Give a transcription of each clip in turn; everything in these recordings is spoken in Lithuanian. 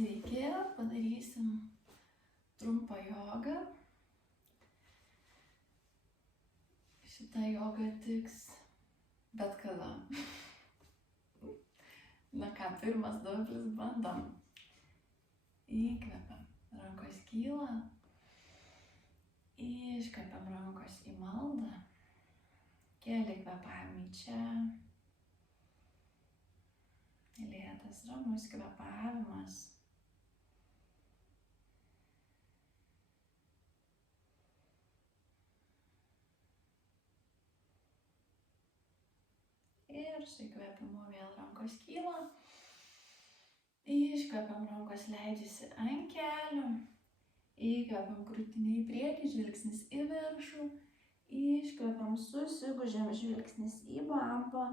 Sveiki, padarysim trumpą jogą. Šitą jogą tiks bet kada. Na ką, pirmas dauglis bandom. Įkvepiam, rankos kyla. Iškvepiam rankos į maldą. Keli kvėpavimai čia. Lėtas, ramus kvėpavimas. Ir su įkvėpimu vėl rankos kyla. Iškvepiam, rankos leidžiasi ant kelių. Įkvepiam, krūtinė į priekį, žvilgsnis į viršų. Iškvepiam, susigūžiam, žvilgsnis į bambą.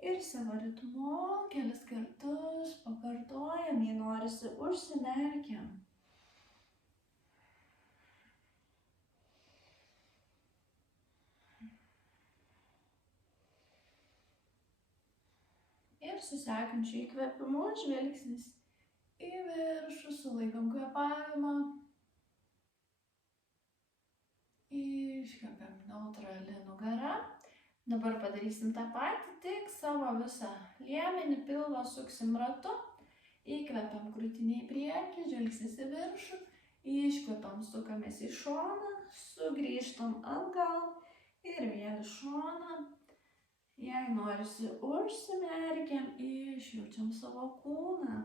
Ir savo ritmu kelis kartus pakartojam, jei norisi užsimerkiam. Ir su sekančiu įkvėpimu žvilgsnis į viršų, sulaikom kvėpavimą. Iškvepiam, neutrali nugara. Dabar padarysim tą patį, tik savo visą liemenį, pilvą suksim ratu. Įkvepiam, krūtinė į priekį, žvilgsnis į viršų. Iškvepiam, sukamės į šoną, sugrįžtam atgal ir vėl į šoną. Jei norisi užsimerkiam, išjaučiam savo kūną.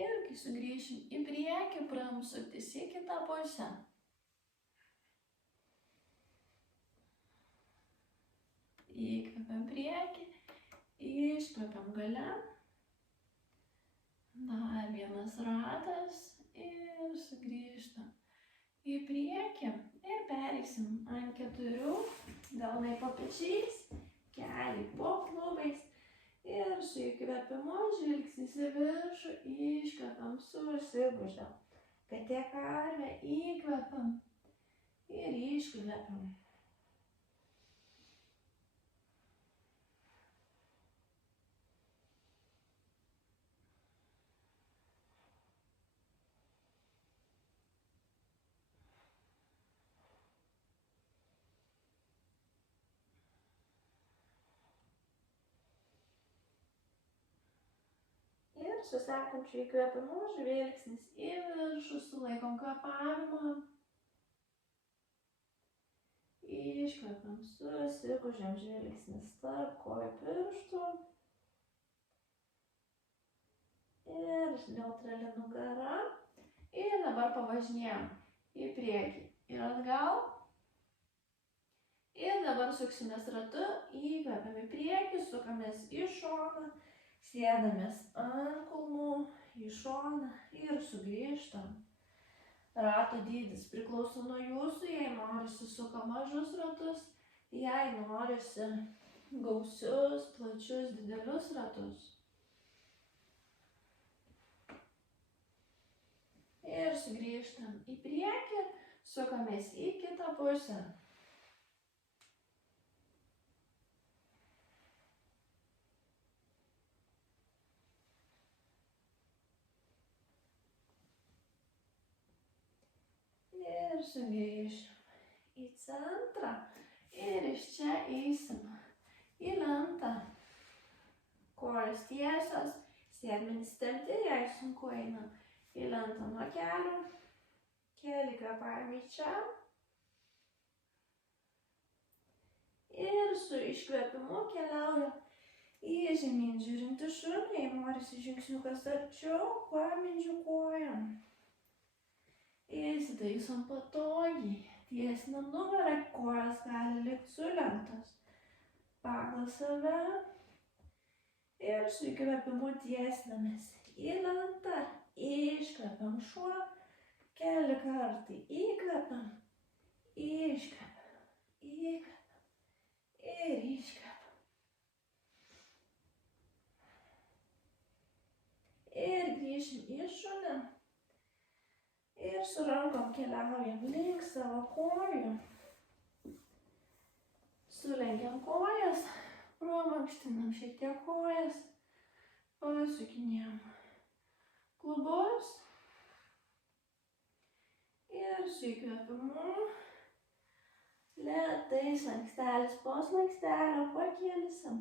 Ir kai sugrįšim į priekį, pradedam suktis į kitą pusę. Įkvepiam priekį, iškvepiam gale. Dar vienas ratas ir sugrįžtam į priekį. Ir pereisim ant 4, delnai po pečiais, keliai po klubais. Ir su įkvėpimu žvilgsnis į viršų, iškvepiam, susigūžiam. Katė karvė, įkvepiam ir iškvepiam. Su sekančiu įkvėpimu žvilgsnis į viršų, sulaikom kvėpavimą. Iškvepiam, susigūžiam, žvilgsnis tarp kojų pirštų. Ir neutrali nugara. Ir dabar pavažinėjam į priekį ir atgal. Ir dabar suksimės ratu, įkvepiam į priekį, sukamės į šoną. Sėdamės ant kulnų į šoną ir sugrįžtam. Rato dydis priklauso nuo jūsų, jei norisi suka mažus ratus, jei norisi gausius, plačius, didelius ratus. Ir sugrįžtam į priekį, sukamės į kitą pusę. Ir sugrįšim į centrą ir iš čia eisim į lentą. Kojos tiesios, sėdmenys tempti, jei sunku einam į lentą nuo kelių. Keli kvėpavimai čia. Ir su iškvėpimu keliaujam į žemyn žiūrintį šunį, jei norisi žingsniukas arčiau, pamindžiu kojom. Įsitaisom patogiai, tiesinam nugarą, kojas gali likti sulenktos pagal save. Ir su įkvėpimu tiesinamės į lentą, iškvepiam šuo, keli kartai įkvepiam, iškvepiam, įkvepiam ir iškvepiam. Ir grįšim į šunį. Ir su rankom keliaujam link savo kojų. paaukštinam šiek tiek kojas, pasukinėjam klubus ir su įkvėpimu lėtai slankstelis po slankstelio pakelsim,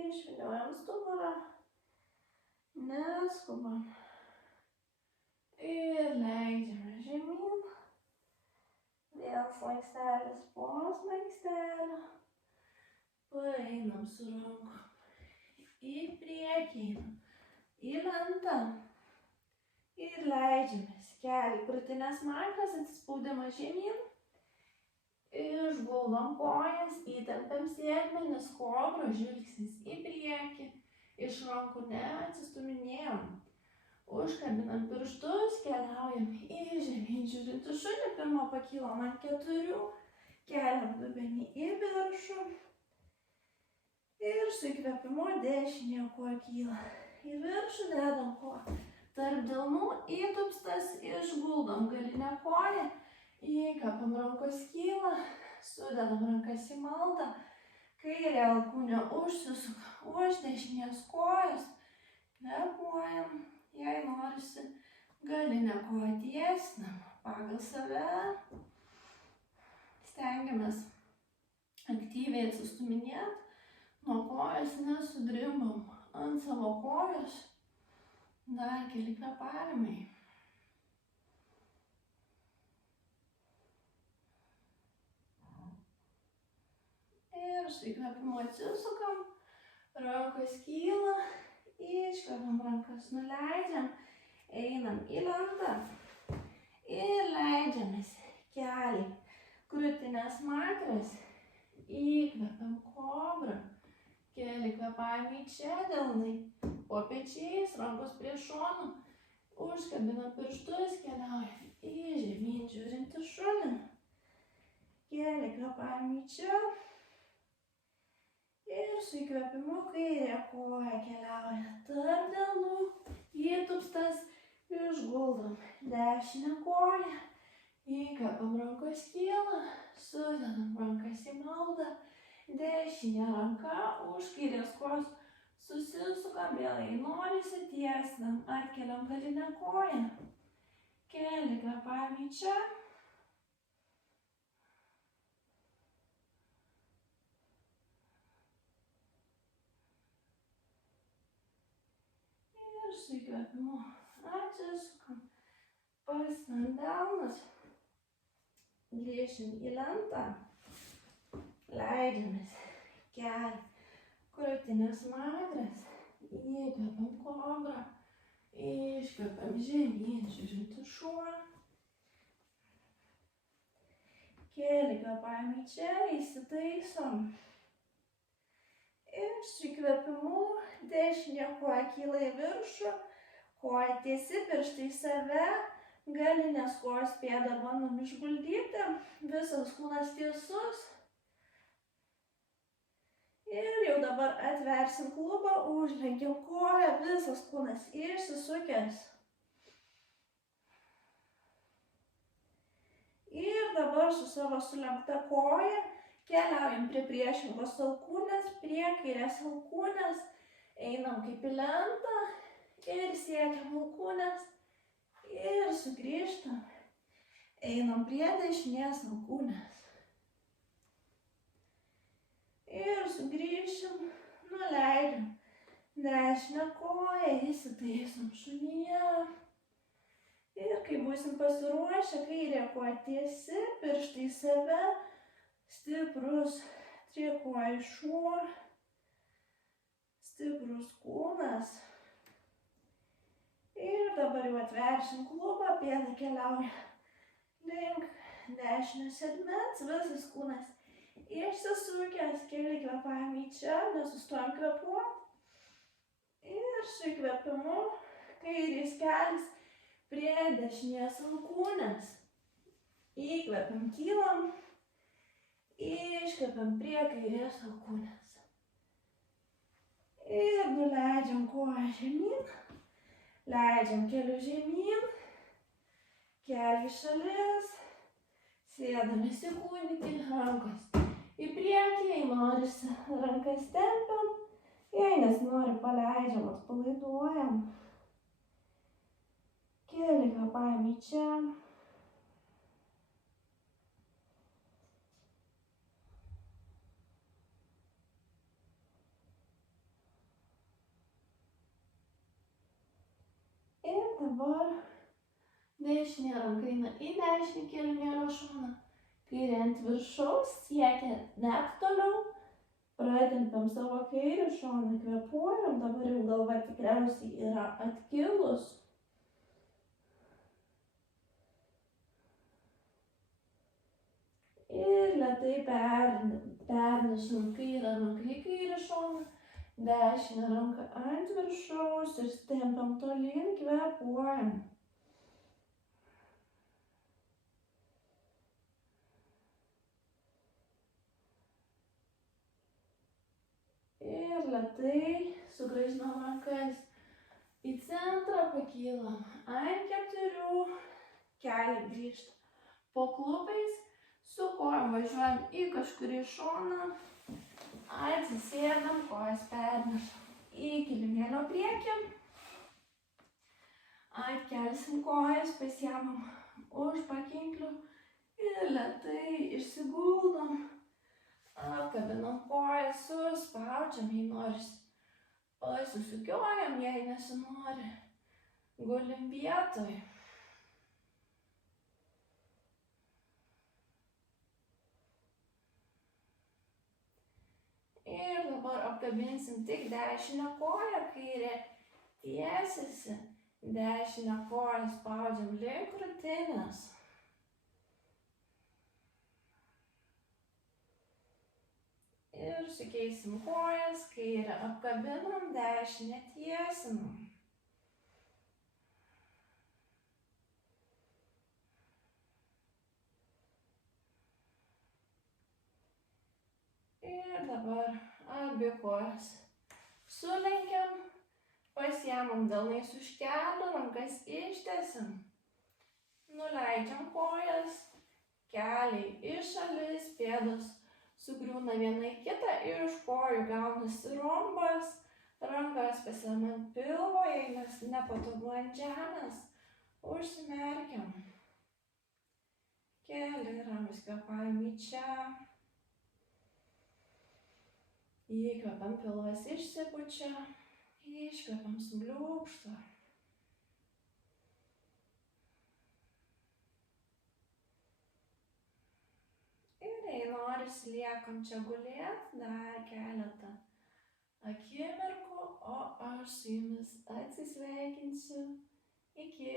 išvyniojam stuburą, neskubam ir leidžiame žemyn, vėl slankstelis po slankstelio, paeinam su rankom į priekį, į lentą ir leidžiamės keliai krūtinės smakras, atsispaudimas žemyn, išguldom kojas, įtempiam sėdmenis, kobra, žvilgsnis į priekį, iš rankų neatsistuminėjom, užkabinam pirštus, keliaujam į žemyn žiūrintį šunį, pirmą pakylam ant 4, keliam dubenį į viršų ir su įkvėpimu dešinė koja kyla į viršų, dedam koją tarp delnų, įtupstas, išguldom galinę koją, įkvėpam, rankos kyla, sudedam rankas į maldą, kairė alkūnė užsisuka už dešinės kojos, kvėpuojam, jei norisi galinę koją tiesnam pagal save, stengiamės aktyviai atsistuminėti, nuo kojos nesudrimbam ant savo kojos, dar keli kvėpavimai. Ir su įkvėpimu atsisukam, rankos kyla, iškvepiam rankas, nuleidžiam, einam į lentą ir leidžiamės keliai, krūtinės smakras, įkvepiam kobra, keli kvėpavimai čia delnai, po pečiais, rankos prie šonų, užkabinam pirštus, keliaujam į žemyn žiūrintį šunį, keli kvėpavimai čia. Ir su įkvėpimu kairė koja keliauja tarp delnų, įtupstas, išguldom dešinę koją, įkvėpam, rankos kyla, sudedam rankas į maldą, dešinė ranka už kairės kojos susisukam, vėl jei norisi, tiesnam, atkeliam galinę koją, keli kvėpavimai čia. Ir su įkvėpimu atsisukam, pasinam delnus, grįžim į lentą, leidžiamės keliai, krūtinės smakras, įkvėpam kobrą, iškvėpam žemyn žiūrintį šuo, keli kvėpavimai čia, įsitaisom. Ir su įkvėpimu dešinė koja kyla į viršų, koja tiesi, pirštai į save, galinės kojos pėdą bandom išguldyti, visas kūnas tiesus. Ir jau dabar atversim klubą, užlenkiam koją, visas kūnas išsisukęs. Ir dabar su savo sulenkta koja keliaujam prie priešingos alkūnės, prie kairės alkūnės, einam kaip į lentą ir siekiam alkūnės ir sugrįžtam, einam prie dešinės alkūnės. Ir sugrįšim, nuleidžiam dešinę koją, įsitaisom šunyje. Ir kai būsim pasiruošę, kairė koja tiesi, pirštai į save, stiprus trikojų šuo, stiprus kūnas. Ir dabar jau atveršim klubą, pėda keliauja link dešinio sėdmens, visas kūnas išsisukęs, keli kvėpavimai čia, nesustojam kvėpuoti. Ir su įkvėpimu kairės kelias prie dešinės alkūnės. Įkvėpiam, kylam, iškvėpiam prie kairės alkūnės. Ir nuleidžiam koją žemyn, leidžiam keliu žemyn, kelių šalis, sėdamės į kūdikį, rankos į priekį, jei norisi rankas tempiam, Jei nesinori, paleidžiam, atpalaiduojam. Keli kvėpavimai čia. Ir dabar dešinė ranka eina į dešinį kilimėlio šoną. Kairė ant viršaus, siekia net toliau. Pratempiam savo kairį šoną, kvėpuojam. Dabar jau galva tikriausiai yra atkilus. Ir lėtai pernešam kairę ranką į kairį šoną. Dešinę ranką ant viršaus ir tempiam tolyn, kvėpuojam. Ir lėtai sugrąžinam rankas į centrą, pakylam ant 4, keliai grįžta po klubais, su kojom važiuojam į kažkurį šoną. Atsisėdam, kojas pernešam į kilimėlio priekį. Atkelsim kojas, pasiemam už pakinklių ir lėtai išsiguldom. Apkabinam kojas, suspaudžiam, jei noris. Pasisukiojam, jei nesinori. Gulim vietoj. Ir dabar apkabinsim tik dešinę koją, kairė tiesiasi, dešinę koją spaudžiam link krūtinės. Ir sukeisim kojas, kairę apkabinam, dešinę tiesinam. Ir dabar abi kojas sulenkiam, pasiemam delnais už kelių, rankas ištiesiam. Nuleidžiam kojas, keliai į šalis, pėdos sugriūna viena į kitą, iš kojų gaunasi rombas, rankas pasiemam ant pilvo, jei nepatogu ant žemės, užsimerkiam. Keli ramus kvėpavimai čia. Įkvepiam, pilvas išsipučia, iškvepiam, subliūkšta. Ir jei norisi, liekam čia gulėt dar keletą akimirkų, o aš su jumis atsisveikinsiu iki